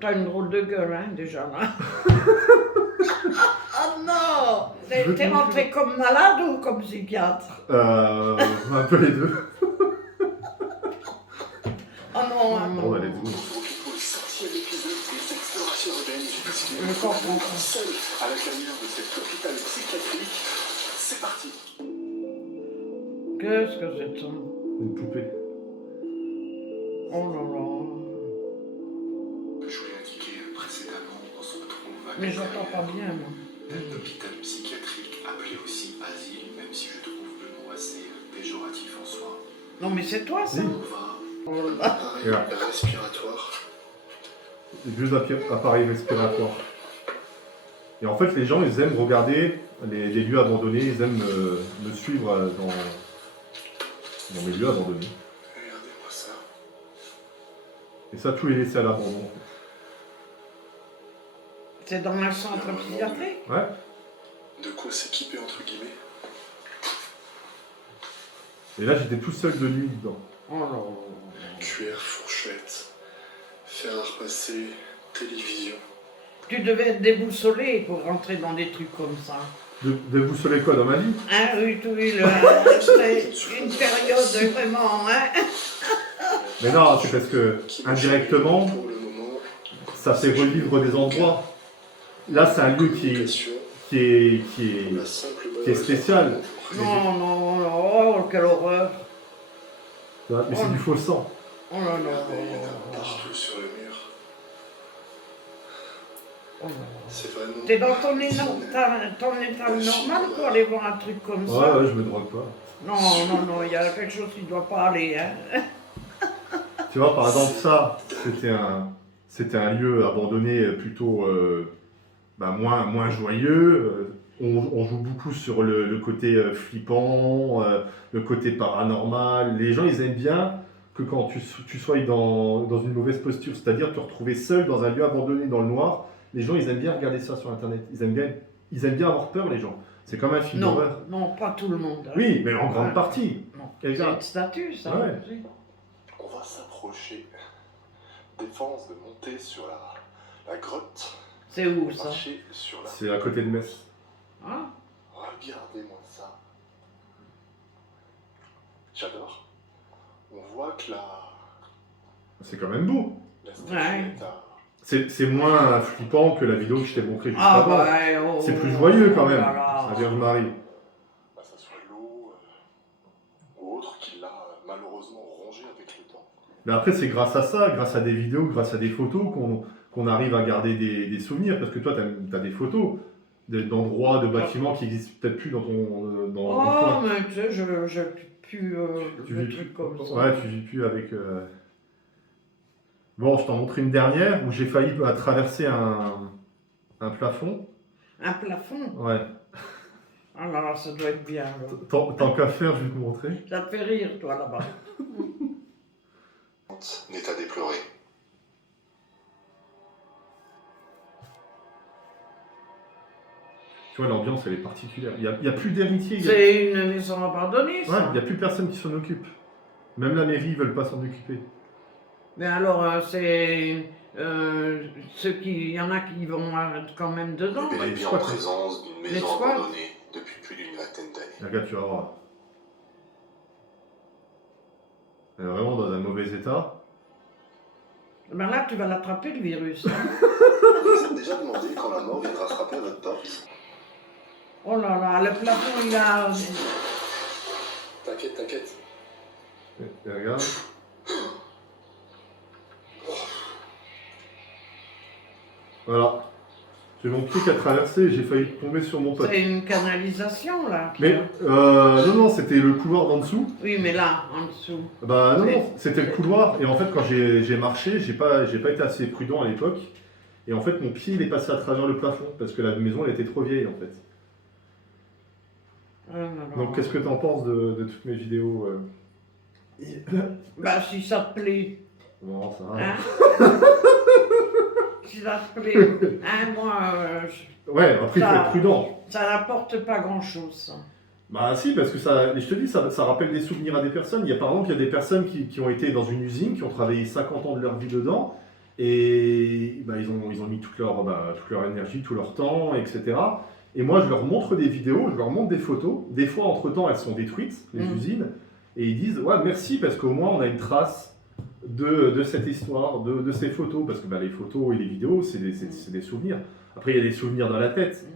T'as une drôle de gueule, hein, déjà, là. Ah non! T'es rentré comme malade ou comme psychiatre? Un peu les deux. Oh non, hein. Bon, bah, let's go. Pour le 7e épisode des explorations belges, puisqu'il Je comprends. seul à l'intérieur de cet hôpital psychiatrique. C'est parti. Qu'est-ce que c'est ça? Une poupée. Oh là là. Je voulais indiquer précédemment, on se retrouve à Mais j'entends pas bien, moi. d'un hôpital psychiatrique appelé aussi asile, même si je trouve le mot assez péjoratif en soi. Non, mais c'est toi, ça? Oui. On va Oh là là. appareil respiratoire. Deux appareils respiratoires. Et en fait, les gens, ils aiment regarder les lieux abandonnés, ils aiment me suivre dans mes lieux abandonnés. Regardez-moi ça. Et ça, tout est laissé à l'abandon. C'est dans un centre psychiatrique? Ouais. De quoi s'équiper entre guillemets. Et là, j'étais tout seul de nuit dedans. Oh là là. Cuillère, fourchette, fer à repasser, télévision. Tu devais être déboussolé pour rentrer dans des trucs comme ça. Déboussoler quoi dans ma vie? Hein, oui, c'est une période vraiment, hein. Mais non, c'est parce que indirectement, Pour le moment, ça fait revivre des endroits. Là, c'est un lieu qui communication, est pour la simple bonne qui est raison. spécial. Non, non, non, oh, quelle horreur. Mais c'est du faux sang. Oh là là. Regardez, il y en a partout sur le mur. Oh là là. C'est vraiment. T'es dans ton état normal pour aller voir un truc comme ça? Ouais, je me drogue pas. Non, non, non, il y a quelque chose qui ne doit pas aller, hein. Tu vois, par exemple, ça, c'était un lieu abandonné plutôt moins joyeux. On joue beaucoup sur le côté flippant, le côté paranormal. Les gens, ils aiment bien que quand tu sois dans une mauvaise posture, c'est-à-dire te retrouver seul dans un lieu abandonné dans le noir. Les gens, ils aiment bien regarder ça sur Internet. Ils aiment bien avoir peur, les gens. C'est comme un film Non, d'horreur. non, pas tout le monde. Hein. Oui, mais en grande Ouais. partie. Non. Et C'est regarde. un statut, ça. Ouais. aussi. On va s'approcher. Défense de monter sur la grotte. C'est où, ça? Marcher sur la. C'est à côté de Metz. Hein? Regardez-moi ça. J'adore. On voit que C'est quand même beau. la statue Ouais. est à. C'est moins flippant que la vidéo que je t'ai montrée juste Ah, avant. bah, oh, C'est plus joyeux quand même, oh là là. la Vierge Marie. Bah, ça soit l'eau ou autre qui l'a malheureusement rongé avec le temps. Mais après, c'est grâce à ça, grâce à des vidéos, grâce à des photos qu'on arrive à garder des souvenirs. Parce que toi, tu as des photos d'endroits, de bâtiments qui existent peut-être plus dans ton Oh, coin. mais tu sais, je pue Tu le vis truc comme ça. Ouais, tu vis plus avec... Bon, je t'en montre une dernière où j'ai failli traverser un plafond. Un plafond? Ouais. Ah là là, ça doit être bien. là. Tant qu'à faire, je vais te montrer. Ça te fait rire, toi, là-bas. N'est à déplorer. Tu vois, l'ambiance, elle est particulière. Il y a plus d'héritiers. C'est une maison abandonnée, Ouais, ça. il n'y a plus personne qui s'en occupe. Même la mairie, ils veulent pas s'en occuper. Mais alors, c'est ceux qui, il y en a qui vont quand même dedans. Mais On est je bien crois en que- présence d'une Les maison squats. abandonnée depuis plus d'une vingtaine d'années. Regarde, tu vas voir. Elle est vraiment dans un mauvais état. Ben là, tu vas l'attraper, le virus. Hein. Vous vous êtes déjà demandé quand la mort viendra frapper à votre porte? Oh là là, le plafond, il a... T'inquiète, t'inquiète. Et regarde. Voilà. J'ai mon pied qui a traversé et j'ai failli tomber sur mon pote. C'est une canalisation, là. qui- Mais non, c'était le couloir d'en dessous. Oui, mais là, en dessous. Bah non, Mais- non, c'était le couloir. Et en fait, quand j'ai marché, j'ai pas été assez prudent à l'époque. Et en fait, mon pied, il est passé à travers le plafond parce que la maison, elle était trop vieille, en fait. Oh là là. Donc, qu'est-ce que t'en penses de toutes mes vidéos Bah, si ça te plaît. Non, ça va. Hein? Si ça te plaît. Hein, moi, Ouais, après, il faut Ça- être prudent. ça n'apporte pas grand-chose, ça. Bah si, parce que ça, je te dis, ça rappelle des souvenirs à des personnes. Par exemple, il y a des personnes qui ont été dans une usine, qui ont travaillé 50 ans de leur vie dedans, et ils ont mis toute leur énergie, tout leur temps, etc. Et moi, je leur montre des vidéos, je leur montre des photos. Des fois, entre-temps, elles sont détruites, les usines. Et ils disent, ouais, merci, parce qu'au moins, on a une trace de cette histoire, de ces photos. Parce que les photos et les vidéos, c'est des souvenirs. Après, il y a des souvenirs dans la tête.